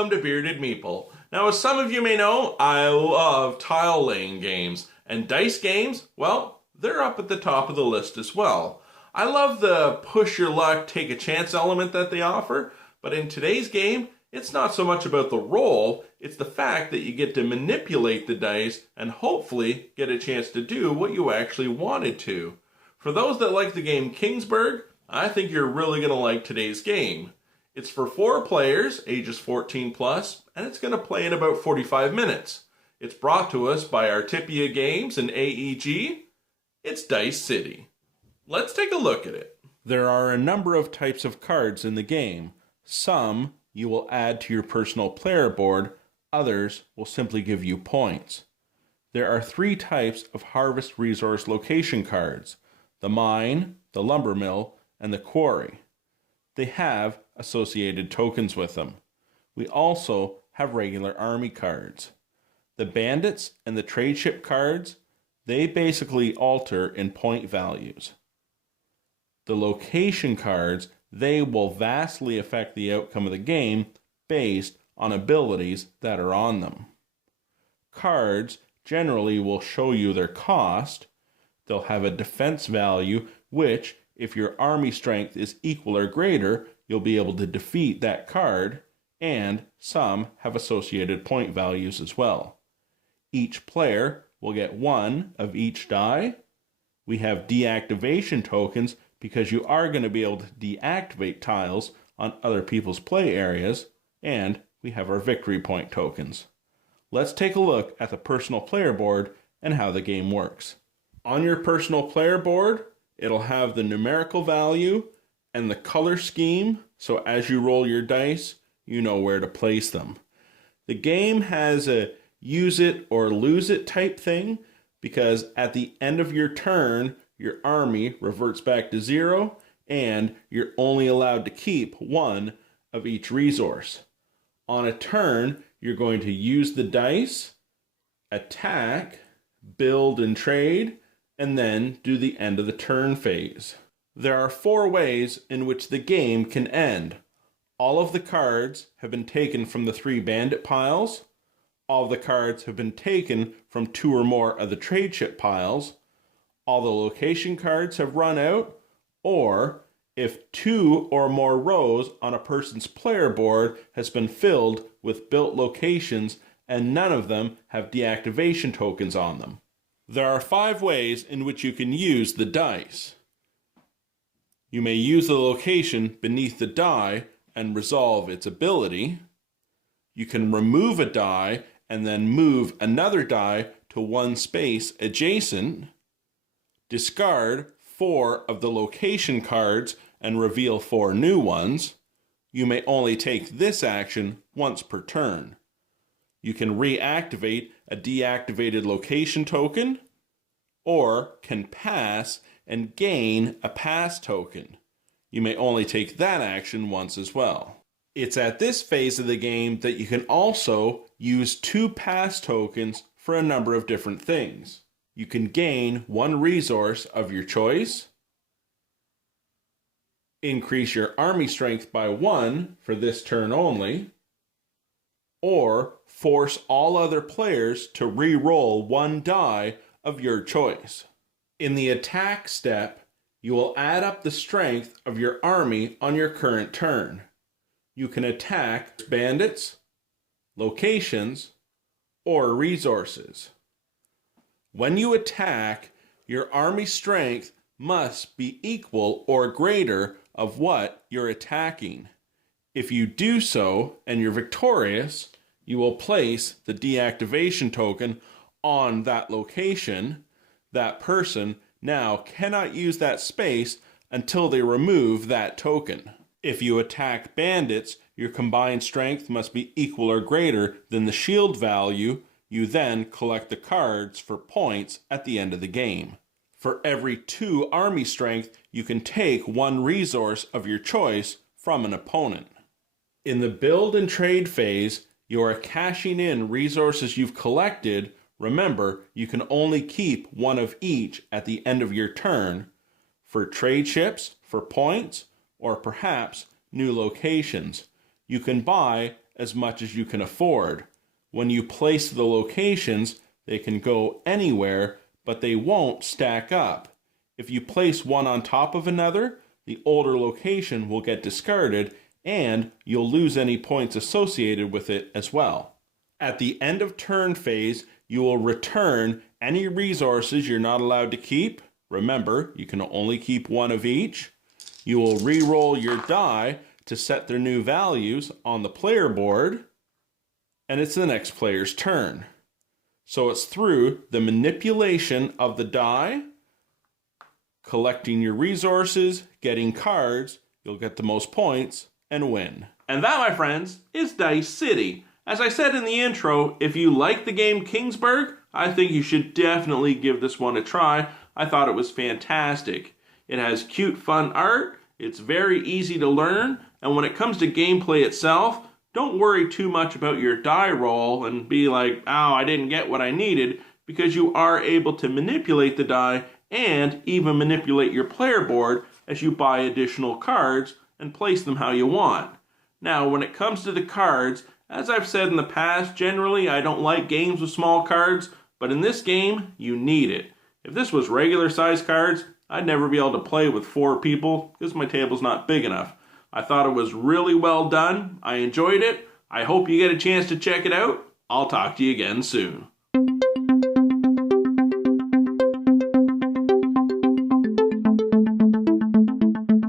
welcome to Bearded Meeple. Now, as some of you may know, I love tile laying games, and dice games, well, they're up at the top of the list as well. I love the push your luck, take a chance element that they offer, but in today's game, it's not so much about the roll, it's the fact that you get to manipulate the dice and hopefully get a chance to do what you actually wanted to. For those that like the game Kingsburg, I think you're really going to like today's game. It's for 4 players, ages 14 plus, and it's going to play in about 45 minutes. It's brought to us by Artipia Games and AEG. It's Dice City. Let's take a look at it. There are a number of types of cards in the game. Some you will add to your personal player board, others will simply give you points. There are 3 types of harvest resource location cards: the mine, the lumber mill, and the quarry. They have associated tokens with them. We also have regular army cards. The bandits and the trade ship cards, they basically alter in point values. The location cards, they will vastly affect the outcome of the game based on abilities that are on them. Cards generally will show you their cost. They'll have a defense value, which, if your army strength is equal or greater, you'll be able to defeat that card, and some have associated point values as well. Each player will get 1 of each die. We have deactivation tokens because you are going to be able to deactivate tiles on other people's play areas, and we have our victory point tokens. Let's take a look at the personal player board and how the game works. On your personal player board, it'll have the numerical value and the color scheme, so as you roll your dice, you know where to place them. The game has a use it or lose it type thing, because at the end of your turn, your army reverts back to 0, and you're only allowed to keep 1 of each resource. On a turn, you're going to use the dice, attack, build and trade, and then do the end of the turn phase. There are 4 ways in which the game can end. All of the cards have been taken from the 3 bandit piles. All of the cards have been taken from 2 or more of the trade ship piles. All the location cards have run out, or if 2 or more rows on a person's player board has been filled with built locations and none of them have deactivation tokens on them. There are 5 ways in which you can use the dice. You may use the location beneath the die and resolve its ability. You can remove a die and then move another die to 1 space adjacent. Discard 4 of the location cards and reveal 4 new ones. You may only take this action once per turn. You can reactivate a deactivated location token, or can pass and gain a pass token. You may only take that action once as well. It's at this phase of the game that you can also use 2 pass tokens for a number of different things. You can gain 1 resource of your choice, increase your army strength by 1 for this turn only, or force all other players to re-roll 1 die of your choice. In the attack step, you will add up the strength of your army on your current turn. You can attack bandits, locations, or resources. When you attack, your army strength must be equal or greater of what you're attacking. If you do so and you're victorious, you will place the deactivation token on that location. That person now cannot use that space until they remove that token. If you attack bandits, your combined strength must be equal or greater than the shield value. You then collect the cards for points at the end of the game. For every 2 army strength, you can take 1 resource of your choice from an opponent. In the build and trade phase, you are cashing in resources you've collected. Remember, you can only keep 1 of each at the end of your turn for trade ships, for points, or perhaps new locations. You can buy as much as you can afford. When you place the locations, they can go anywhere, but they won't stack up. If you place one on top of another, the older location will get discarded and you'll lose any points associated with it as well. At the end of turn phase, you will return any resources you're not allowed to keep. Remember, you can only keep one of each. You will re-roll your die to set their new values on the player board, and it's the next player's turn. So it's through the manipulation of the die, collecting your resources, getting cards, you'll get the most points and win. And that, my friends, is Dice City. As I said in the intro, if you like the game Kingsburg, I think you should definitely give this one a try. I thought it was fantastic. It has cute, fun art, it's very easy to learn, and when it comes to gameplay itself, don't worry too much about your die roll and be like, oh, I didn't get what I needed, because you are able to manipulate the die and even manipulate your player board as you buy additional cards and place them how you want. Now, when it comes to the cards, as I've said in the past, generally I don't like games with small cards, but in this game, you need it. If this was regular size cards, I'd never be able to play with 4 people because my table's not big enough. I thought it was really well done. I enjoyed it. I hope you get a chance to check it out. I'll talk to you again soon.